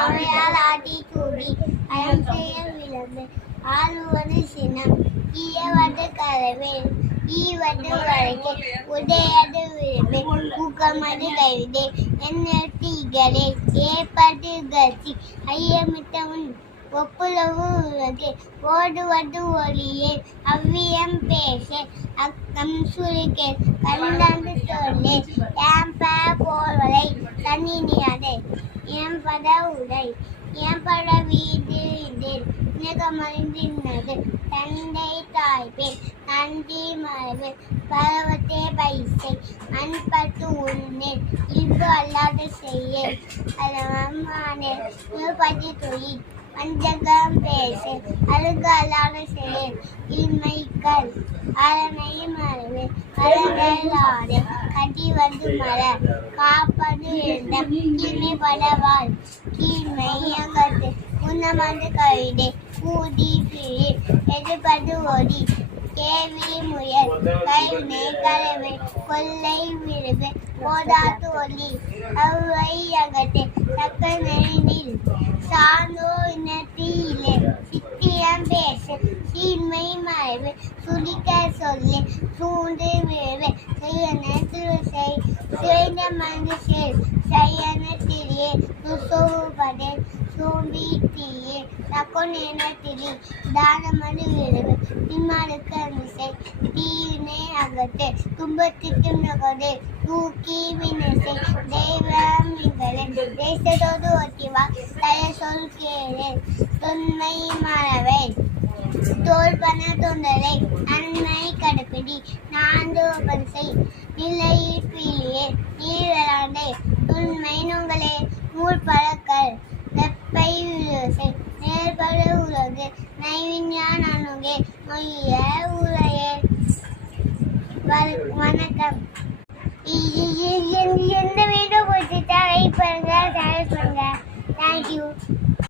அவையால் ஆட்டி கூடி அயம் செய்ய விளம்பு ஆளுவது சினம் ஈயவது கரவேல் ஈவது வழக்கு உடையது விரும்பு ஊக்கமது கைவிடே எண்ணீகளே ஏற்பட்டு கட்சி ஐயமிட்டவன் ஒப்புளவு உலகு ஓடுவது ஒளியே அவ்வியம் பேச அக்கம் சுருக்கே கண்டாந்து சொல்லே ஏம்பட போர்வலை தண்ணினியாதே ஏம்பட உடை ஏம்பட வீடு இதில் இனகமறிந்தின்னது தந்தை தாய்பேர் நன்றி மரபு பருவத்தே பைசை அன்பட்டு உன்னேன் இல்பு அல்லாத செய்ய அலமானே பற்றி தொழில் அஞ்சகம் பேச அழுகலான செயல் இன்மைகள் அரணை மரபு அரணாடு கட்டி வந்து மர காப்பது இருந்த கீழ்மைப்படவாள் கீழ்மை அகத்து உன்னமது கவிதை கூடி பிரி எதிர்பது ஒடி கேவி முயல் கைவினை கலவை கொள்ளை விரும்பு போதாத்து ஒலி அவ்வை அகத்து தக்க நெறினில் சாந்தோ இனத்திலே சித்தியம் பேச சீன்மை மறைவு சுடிக்க சொல்லி சூண்டு விரைவு செய்யன திருசை சிறைந்த மந்து சேர் செய்யன திரியே துசோபடே சோம்பி தீயே தக்கொனேன திரி தானமது விரைவு திம்மாளுக்கு மிசை தீவினை அகத்து துன்பத்திற்கு நகரே தூக்கி வினசை தெய்வமிகளே தேசத்தோடு ஒட்டிவா தய சொல் கேளே தொன்மை மறவை தோல்பன தொண்டரை நன்மை கடுப்பிடி நான்கு பரிசை நிலை பீலியே நீர் விளாண்டே உண்மை நுங்களே நூல் பழக்கல் வெப்பை விழுசை நேர்படு உலகு நைவிஞ்ஞான அணுகே மொய்ய உரையே வணக்கம்.